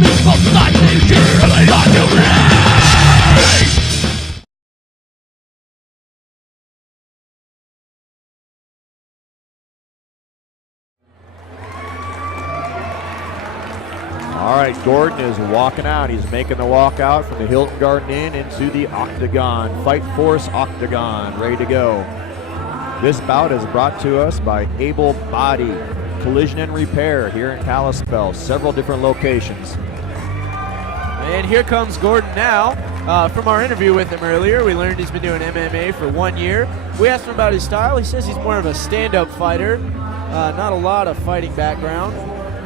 All right, Gordon is walking out. He's making the walk out from the Hilton Garden Inn into the Octagon. Fightforce Octagon, ready to go. This bout is brought to us by Able Body Collision and Repair here in Kalispell, several different locations. And here comes Gordon now. From our interview with him earlier, we learned he's been doing MMA for 1 year. We asked him about his style. He says he's more of a stand-up fighter, not a lot of fighting background.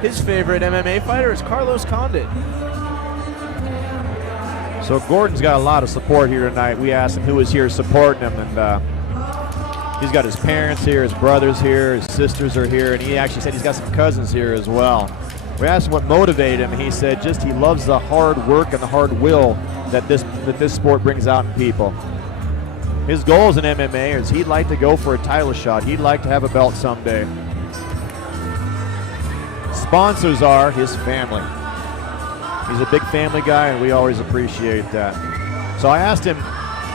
His favorite MMA fighter is Carlos Condit. So Gordon's got a lot of support here tonight. We asked him who was here supporting him, and he's got his parents here, his brothers here, his sisters are here, and he actually said he's got some cousins here as well. We asked him what motivated him, and he said just he loves the hard work and the hard will that this sport brings out in people. His goals in MMA is he'd like to go for a title shot. He'd like to have a belt someday. Sponsors are his family. He's a big family guy, and we always appreciate that. So I asked him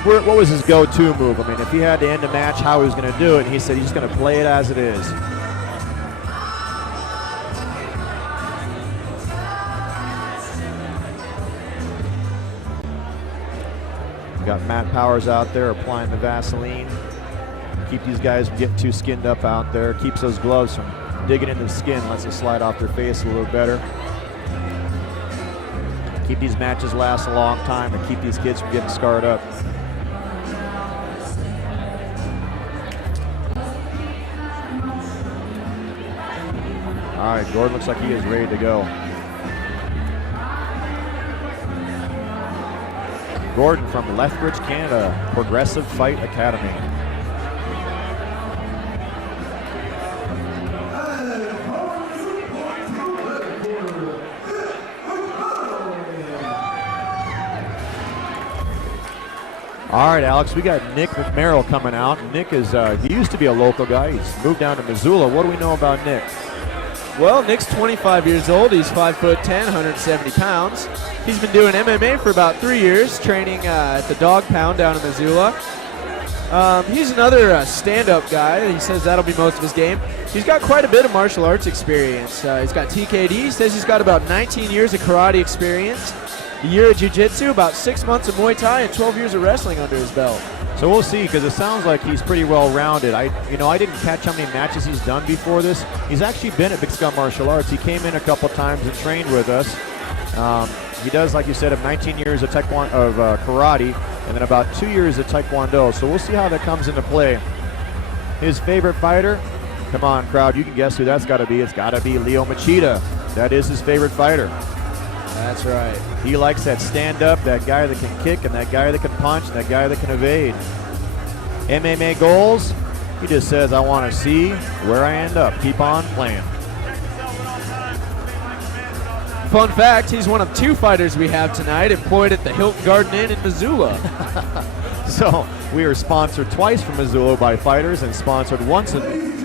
what was his go-to move. I mean, if he had to end a match, how he was going to do it. And he said he's just going to play it as it is. Got Matt Powers out there applying the Vaseline. Keep these guys from getting too skinned up out there. Keeps those gloves from digging into the skin, lets it slide off their face a little better. Keep these matches last a long time and keep these kids from getting scarred up. All right, Gordon looks like he is ready to go. Gordon from Lethbridge, Canada, Progressive Fight Academy. All right, Alex, we got Nick McMerrell coming out. Nick is, he used to be a local guy. He's moved down to Missoula. What do we know about Nick? Well, Nick's 25 years old. He's 5'10", 170 pounds. He's been doing MMA for about 3 years, training at the Dog Pound down in Missoula. He's another stand-up guy. He says that'll be most of his game. He's got quite a bit of martial arts experience. He's got TKD. He says he's got about 19 years of karate experience, a year of jiu-jitsu, about 6 months of Muay Thai, and 12 years of wrestling under his belt. So we'll see, because it sounds like he's pretty well-rounded. I didn't catch how many matches he's done before this. He's actually been at Big Sky Martial Arts. He came in a couple times and trained with us. He does, like you said, have 19 years of karate, and then about 2 years of Taekwondo. So we'll see how that comes into play. His favorite fighter? Come on, crowd, you can guess who that's got to be. It's got to be Leo Machida. That is his favorite fighter. That's right. He likes that stand-up, that guy that can kick, and that guy that can punch, and that guy that can evade. MMA goals, he just says, I want to see where I end up. Keep on playing. Fun fact, he's one of 2 fighters we have tonight employed at the Hilton Garden Inn in Missoula. So we are sponsored twice from Missoula by fighters and sponsored once in...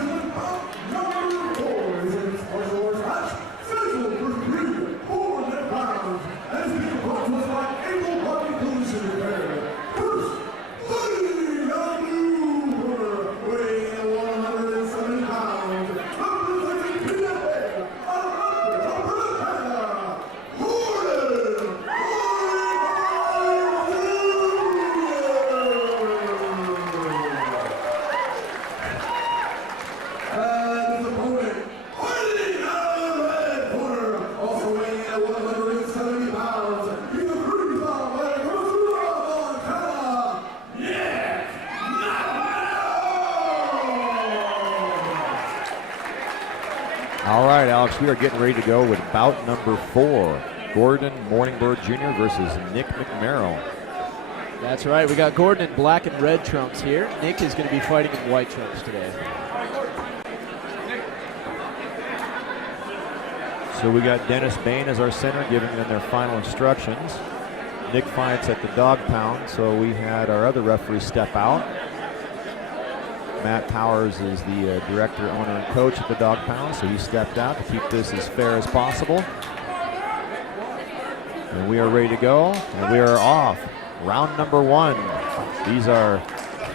All right, Alex, we are getting ready to go with bout number 4. Gordon Morningbird Jr. versus Nick McMerrell. That's right. We got Gordon in black and red trunks here. Nick is going to be fighting in white trunks today. So we got Dennis Bain as our center, giving them their final instructions. Nick fights at the Dog Pound, so we had our other referee step out. Matt Powers is the director, owner, and coach at the Dog Pound, so he stepped out to keep this as fair as possible. And we are ready to go, and we are off. Round number 1. These are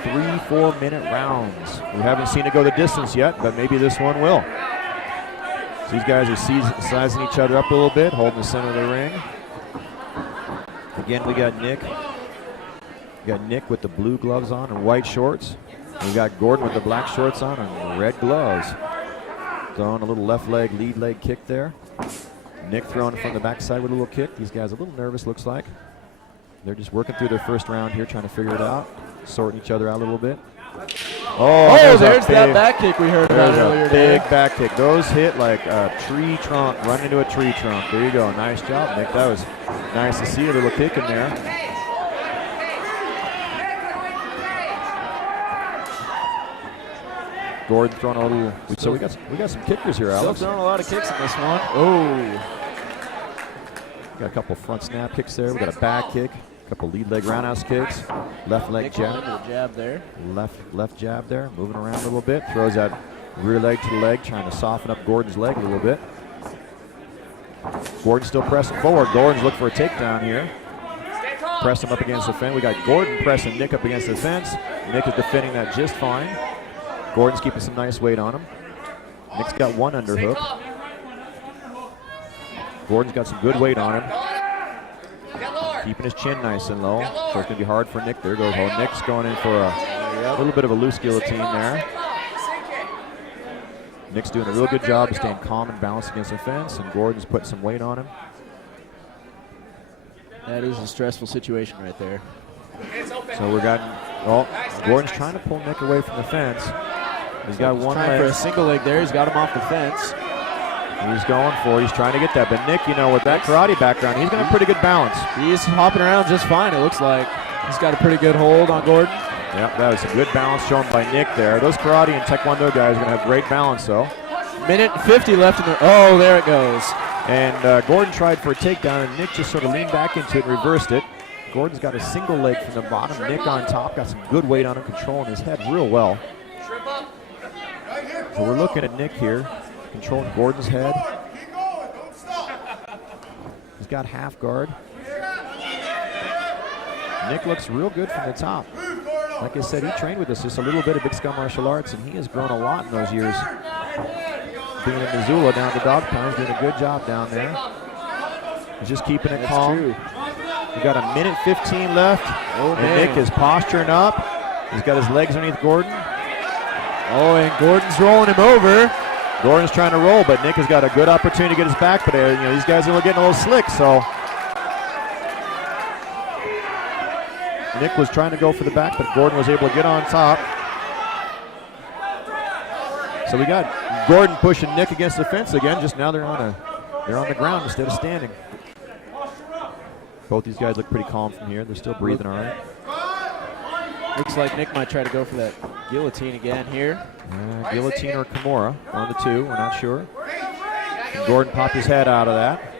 3-4 minute rounds. We haven't seen it go the distance yet, but maybe this one will. So these guys are sizing each other up a little bit, holding the center of the ring. Again, we got Nick. We got Nick with the blue gloves on and white shorts. We got Gordon with the black shorts on and red gloves. Throwing a little left leg, lead leg kick there. Nick throwing from the backside with a little kick. These guys a little nervous, looks like. They're just working through their first round here, trying to figure it out, sorting each other out a little bit. Oh, there's that back kick we heard about earlier. Big back kick. Those hit like a tree trunk, run into a tree trunk. There you go. Nice job, Nick. That was nice to see a little kick in there. Gordon throwing a little. So we got some kickers here, Alex. Still throwing a lot of kicks in this one. Oh. Got a couple front snap kicks there. We got a back kick, a couple lead leg roundhouse kicks, left leg jab there. Left jab there, moving around a little bit. Throws that rear leg to the leg, trying to soften up Gordon's leg a little bit. Gordon's still pressing forward. Gordon's looking for a takedown here. Press him up against the fence. We got Gordon pressing Nick up against the fence. Nick is defending that just fine. Gordon's keeping some nice weight on him. Nick's got one underhook. Gordon's got some good weight on him. Keeping his chin nice and low. So it's going to be hard for Nick. There goes. Oh, Nick's going in for a little bit of a loose guillotine there. Nick's doing a real good job of staying calm and balanced against the fence, and Gordon's putting some weight on him. That is a stressful situation right there. So we got, Gordon's trying to pull Nick away from the fence. He's got one leg. For a single leg there. He's got him off the fence. He's going for it. He's trying to get that. But Nick, you know, with that karate background, he's going to have pretty good balance. He's hopping around just fine, it looks like. He's got a pretty good hold on Gordon. Yep, that was a good balance shown by Nick there. Those karate and taekwondo guys are going to have great balance, though. Minute 50 left in the. Oh, there it goes. And Gordon tried for a takedown, and Nick just sort of leaned back into it and reversed it. Gordon's got a single leg from the bottom. Nick on top, got some good weight on him, controlling his head real well. So we're looking at Nick here, controlling Gordon's head. He's got half guard. Nick looks real good from the top. Like I said, he trained with us just a little bit of Big Sky Martial Arts, and he has grown a lot in those years. Being in Missoula down to Dog Pound, he's doing a good job down there. He's just keeping it calm. True. We got a minute 15 left, and Nick is posturing up. He's got his legs underneath Gordon. Oh, and Gordon's rolling him over. Gordon's trying to roll, but Nick has got a good opportunity to get his back. But you know, these guys are getting a little slick, so Nick was trying to go for the back, but Gordon was able to get on top. So we got Gordon pushing Nick against the fence again. Just now they're on the ground instead of standing. Both these guys look pretty calm from here. They're still breathing all right. Looks like Nick might try to go for that guillotine again here. Guillotine or Kimura, one of the two, we're not sure. And Gordon popped his head out of that.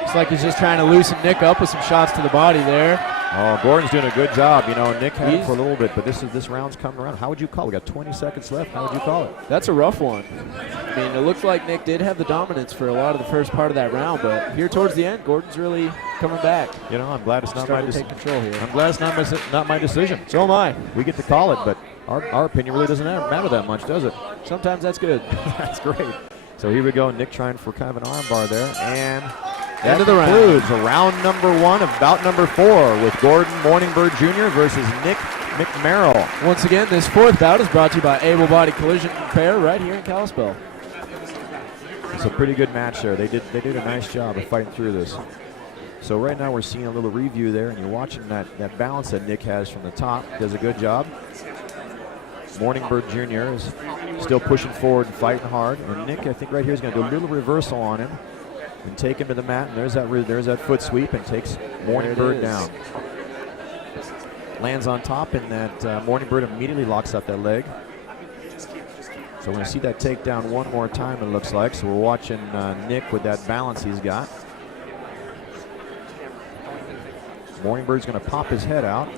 Looks like he's just trying to loosen Nick up with some shots to the body there. Oh, Gordon's doing a good job. You know, Nick had it for a little bit, but this round's coming around. How would you call it? We got 20 seconds left. How would you call it? That's a rough one. I mean, it looked like Nick did have the dominance for a lot of the first part of that round, but here towards the end, Gordon's really coming back. You know, I'm glad it's not my decision. Take control here. I'm glad it's not my decision. So am I. We get to call it, but our opinion really doesn't matter that much, does it? Sometimes that's good. That's great. So here we go. Nick trying for kind of an arm bar there, and that end of the concludes round number 1 of bout number 4 with Gordon Morningbird Jr. versus Nick McMerrell. Once again, this fourth bout is brought to you by Able Body Collision Repair right here in Kalispell. It's a pretty good match there. They did a nice job of fighting through this. So right now we're seeing a little review there, and you're watching that balance that Nick has from the top. Does a good job. Morningbird Jr. is still pushing forward and fighting hard. And Nick, I think right here is going to do a little reversal on him and take him to the mat. And there's that foot sweep and takes Morningbird down. Lands on top, and that Morningbird immediately locks up that leg. So we're going to see that takedown one more time, it looks like. So we're watching Nick with that balance he's got. Morningbird's going to pop his head out.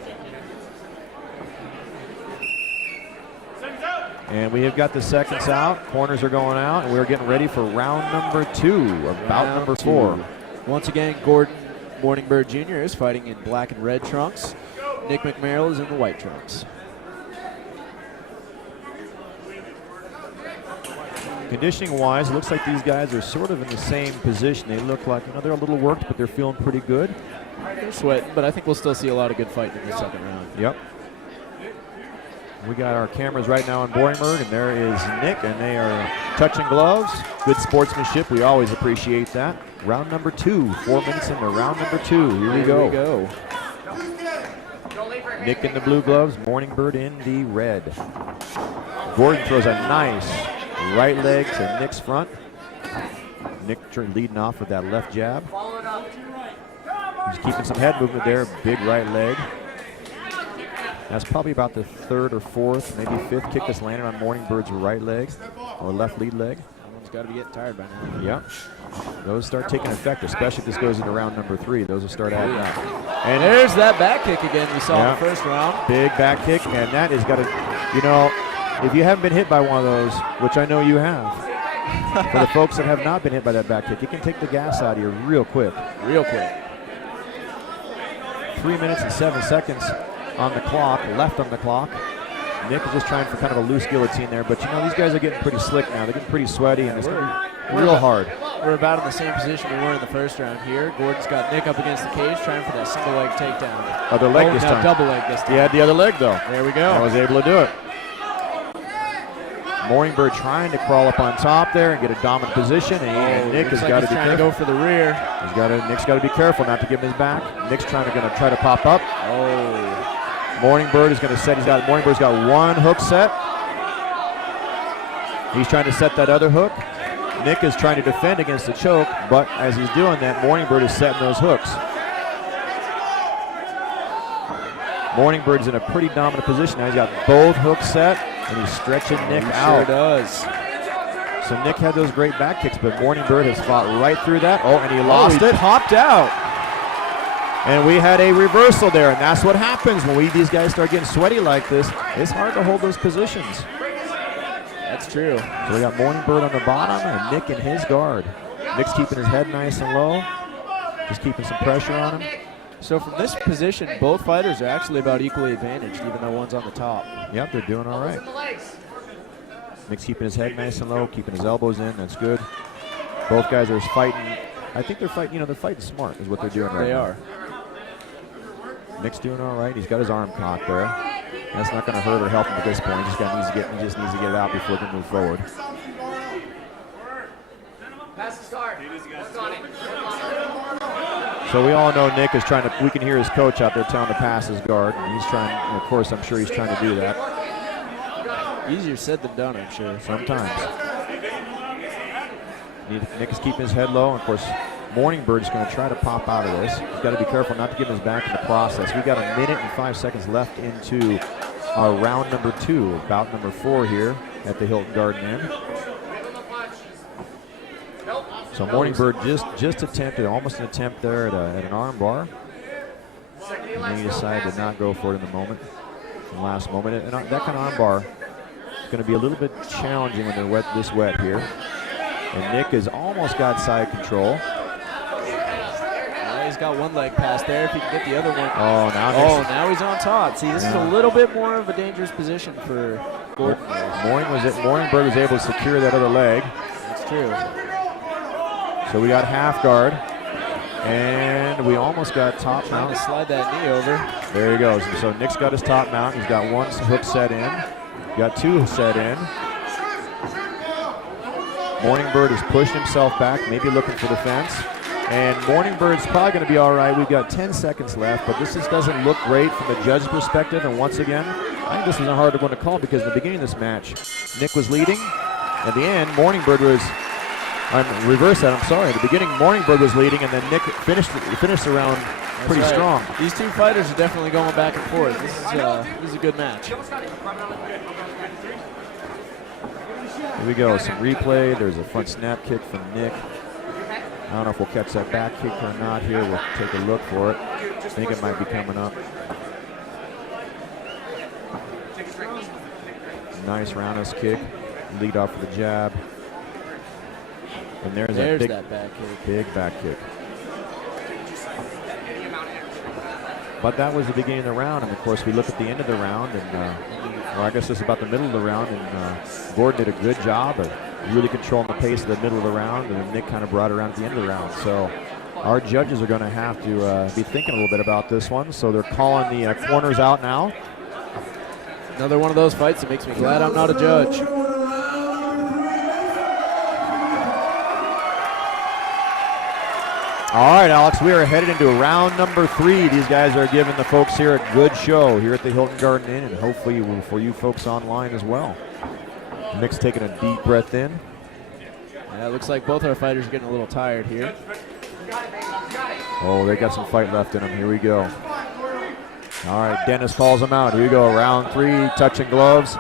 And we have got the seconds out. Corners are going out, and we're getting ready for round number 2 of bout number 4. Once again, Gordon Morningbird Jr. is fighting in black and red trunks. Nick McMerrell is in the white trunks. Conditioning-wise, it looks like these guys are sort of in the same position. They look like, they're a little worked, but they're feeling pretty good. They're sweating, but I think we'll still see a lot of good fighting in the second round. Yep. We got our cameras right now on Boringburg, and there is Nick, and they are touching gloves. Good sportsmanship. We always appreciate that. Round number 2. 4 minutes into round number 2. Here we go. Nick in the blue gloves, Morningbird in the red. Gordon throws a nice right leg to Nick's front. Nick leading off with that left jab. He's keeping some head movement there. Big right leg. That's probably about the 3rd or 4th, maybe 5th kick that's landed on Morningbird's right leg or left lead leg. Someone's got to be getting tired by now. Yep. Those start taking effect, especially if this goes into round number 3. Those will start adding up. And there's that back kick again we saw in the first round. Big back kick, and that has got to, if you haven't been hit by one of those, which I know you have, for the folks that have not been hit by that back kick, it can take the gas out of you real quick. Real quick. 3 minutes and 7 seconds on the clock, left on the clock. Nick is just trying for kind of a loose guillotine there, but these guys are getting pretty slick now. They're getting pretty sweaty, and it's real hard. We're about in the same position we were in the first round here. Gordon's got Nick up against the cage, trying for that single leg takedown. Other leg this time. Double leg this time. He had the other leg, though. There we go. I was able to do it. Morningbird trying to crawl up on top there and get a dominant position, and Nick has got to be trying careful. to go for the rear. Nick's got to be careful not to give him his back. Nick's trying to pop up. Oh. Morningbird is going to set. Morningbird's got one hook set. He's trying to set that other hook. Nick is trying to defend against the choke, but as he's doing that, Morningbird is setting those hooks. Morningbird's in a pretty dominant position now. He's got both hooks set, and he's stretching Nick out. Sure does. So Nick had those great back kicks, but Morningbird has fought right through that. Oh, and he lost it. Popped out. And we had a reversal there, and that's what happens when these guys start getting sweaty like this. It's hard to hold those positions. That's true. So we got Morningbird on the bottom and Nick in his guard. Nick's keeping his head nice and low, just keeping some pressure on him. So from this position, both fighters are actually about equally advantaged, even though one's on the top. Yep, they're doing all right. Nick's keeping his head nice and low, keeping his elbows in. That's good. Both guys are fighting. I think they're fighting. They're fighting smart, is what they're doing right now. They are. Nick's doing all right. He's got his arm cocked there. That's not going to hurt or help him at this point. He just needs to get it out before he can move forward. So we all know Nick is trying to. We can hear his coach out there telling him to pass his guard. And he's trying. And of course, I'm sure he's trying to do that. Easier said than done, I'm sure. Sometimes. Nick is keeping his head low. And of course, Morningbird's going to try to pop out of this. He's got to be careful not to give him his back in the process. We've got a minute and 5 seconds left into our round number 2, bout number 4 here at the Hilton Garden Inn. So Morningbird just attempted, almost an attempt there at an arm bar. And then he decided to not go for it in the moment, in the last moment. And that kind of arm bar is going to be a little bit challenging when they're this wet here. And Nick has almost got side control. He's got one leg pass there. If he can get the other one. Now he's on top. See, this is a little bit more of a dangerous position for Gordon. Morningbird was able to secure that other leg. That's true. So we got half guard, and we almost got top Trying mount. to slide that knee over. There he goes. And so Nick's got his top mount. He's got one hook set in. Got two set in. Morningbird has pushed himself back, maybe looking for the fence. And Morningbird's probably going to be all right. We've got 10 seconds left, but this just doesn't look great from the judge's perspective. And once again, I think this was a hard one to call because in the beginning of this match, Nick was leading. At the end, Morningbird was, reverse that, I'm sorry. At the beginning, Morningbird was leading, and then Nick finished the round pretty strong. These two fighters are definitely going back and forth. This is a good match. Here we go, some replay. There's a front snap kick from Nick. I don't know if we'll catch that back kick or not here. We'll take a look for it. I think it might be coming up. Nice roundhouse kick. Lead off with a jab. And there's that back kick. Big back kick. But that was the beginning of the round, and of course we look at the end of the round, and well, I guess this is about the middle of the round, and Gordon did a good job of really controlling the pace of the middle of the round, and then Nick kind of brought it around at the end of the round. So our judges are going to have to be thinking a little bit about this one. So they're calling the corners out now. Another one of those fights that makes me glad I'm not a judge. All right, Alex, we are headed into round number 3. These guys are giving the folks here a good show here at the Hilton Garden Inn, and hopefully for you folks online as well. Nick's taking a deep breath in. Yeah, it looks like both our fighters are getting a little tired here. Oh, they got some fight left in them. Here we go. All right, Dennis calls them out. Here we go, round 3, touching gloves,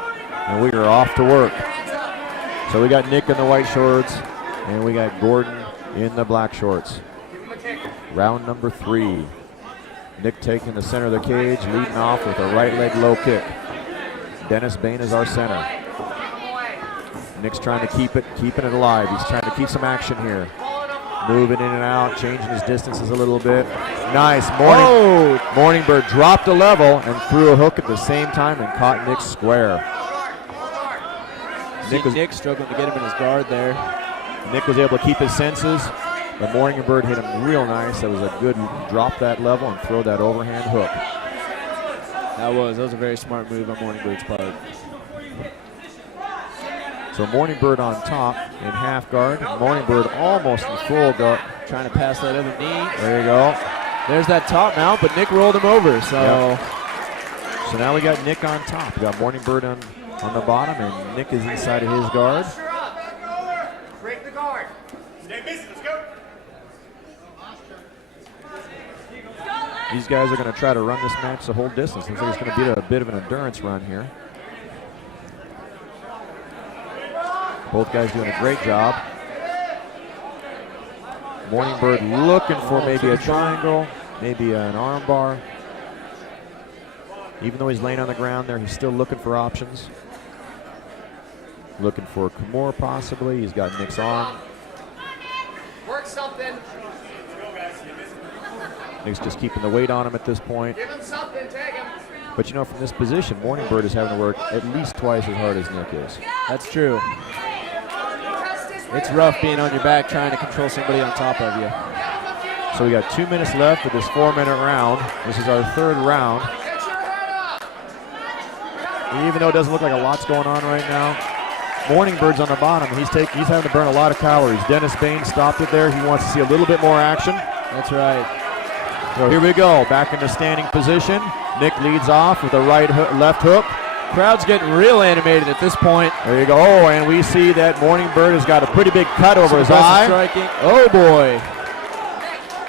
and we are off to work. So we got Nick in the white shorts, and we got Gordon in the black shorts. Round number 3. Nick taking the center of the cage, leading off with a right leg low kick. Dennis Bain is our center. Nick's trying to keeping it alive. He's trying to keep some action here. Moving in and out, changing his distances a little bit. Nice. Morning Bird dropped a level and threw a hook at the same time and caught Nick square. Nick struggling to get him in his guard there. Nick was able to keep his senses. The Morning Bird hit him real nice. That was a good drop that level and throw that overhand hook. That was a very smart move on Morning Bird's part. So Morning Bird on top in half guard. Morning Bird almost in full guard. Trying to pass that other knee. There you go. There's that top mount, but Nick rolled him over. So, So now we got Nick on top. We got Morning Bird on the bottom, and Nick is inside of his guard. Break the guard. Stay busy. Let's go. These guys are going to try to run this match the whole distance. Looks like it's going to be a bit of an endurance run here. Both guys doing a great job. Morning Bird looking for maybe a triangle, maybe an arm bar. Even though he's laying on the ground there, he's still looking for options. Looking for a Kimura possibly. He's got Nick's arm. Work something. Nick's just keeping the weight on him at this point. Give him something. Tag him. But you know, from this position, Morning Bird is having to work at least twice as hard as Nick is. That's true. It's rough being on your back trying to control somebody on top of you. So we got 2 minutes left of this 4-minute round. This is our 3rd round. Even though it doesn't look like a lot's going on right now, Morning Bird's on the bottom. He's having to burn a lot of calories. Dennis Bain stopped it there. He wants to see a little bit more action. That's right. So here we go, back in the standing position. Nick leads off with a left hook. Crowd's getting real animated at this point. There you go. Oh, and we see that Morning Bird has got a pretty big cut over his eye. Striking. Oh boy.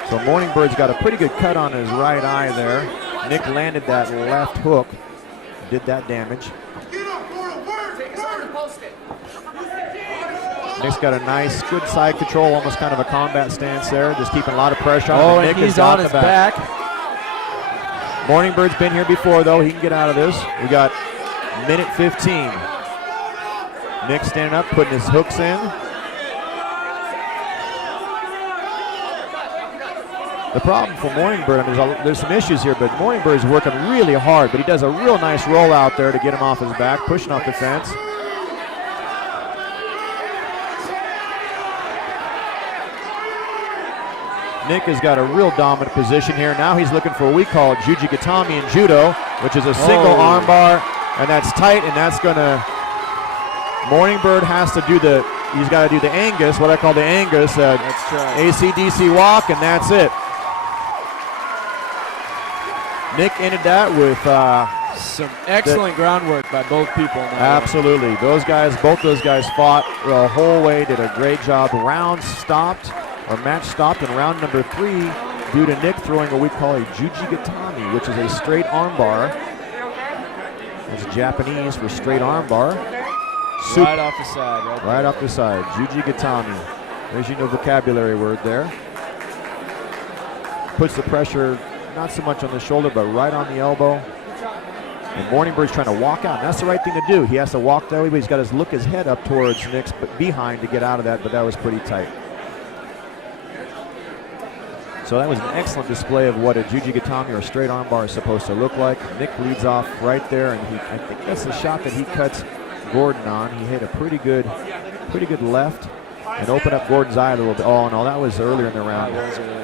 So Morning Bird's got a pretty good cut on his right eye there. Nick landed that left hook, did that damage. Nick's got a nice, good side control, almost kind of a combat stance there, just keeping a lot of pressure on him. Oh, and Nick he's is on his the back. Morning Bird's been here before, though. He can get out of this. We got minute 15. Nick standing up, putting his hooks in. The problem for Morning Bird, there's some issues here, but Morning Bird's working really hard, but he does a real nice roll out there to get him off his back, pushing off the fence. Nick has got a real dominant position here. Now he's looking for what we call Jujigatami in judo, which is a single arm bar, and that's tight, and that's gonna, Morning Bird has to do he's got to do the Angus, what I call the Angus, that's right. AC/DC walk, and that's it. Nick ended that with some excellent groundwork by both people. Absolutely. Both those guys fought the whole way, did a great job. Match stopped in round number 3 due to Nick throwing what we call a Jujigatami, which is a straight arm bar. It's Japanese for straight arm bar. Right off the side. Right off the side. Jujigatami. There's your new vocabulary word there. Puts the pressure not so much on the shoulder, but right on the elbow. And Morningbird's trying to walk out. And that's the right thing to do. He has to walk that way, but he's got to look his head up towards Nick's behind to get out of that, but that was pretty tight. So that was an excellent display of what a Jujigatami or straight armbar is supposed to look like. Nick leads off right there, and I think that's the shot that he cuts Gordon on. He hit a pretty good left and opened up Gordon's eye a little bit. Oh no, that was earlier in the round. That was earlier.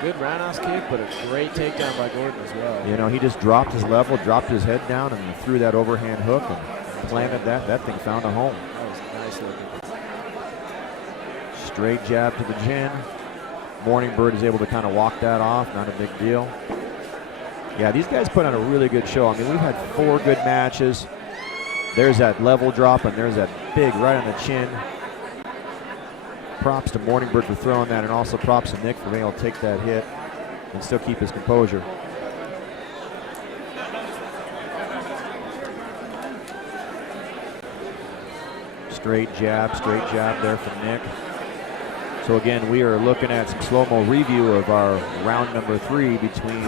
Good roundhouse kick, but a great takedown by Gordon as well. You know, he just dropped his level, dropped his head down, and threw that overhand hook and planted that. That thing found a home. That was nice looking. Straight jab to the chin. Morningbird is able to kind of walk that off, not a big deal. Yeah, these guys put on a really good show. I mean, we've had 4 good matches. There's that level drop, and there's that big right on the chin. Props to Morningbird for throwing that, and also props to Nick for being able to take that hit and still keep his composure. Straight jab there from Nick. So again, we are looking at some slow-mo review of our round number 3 between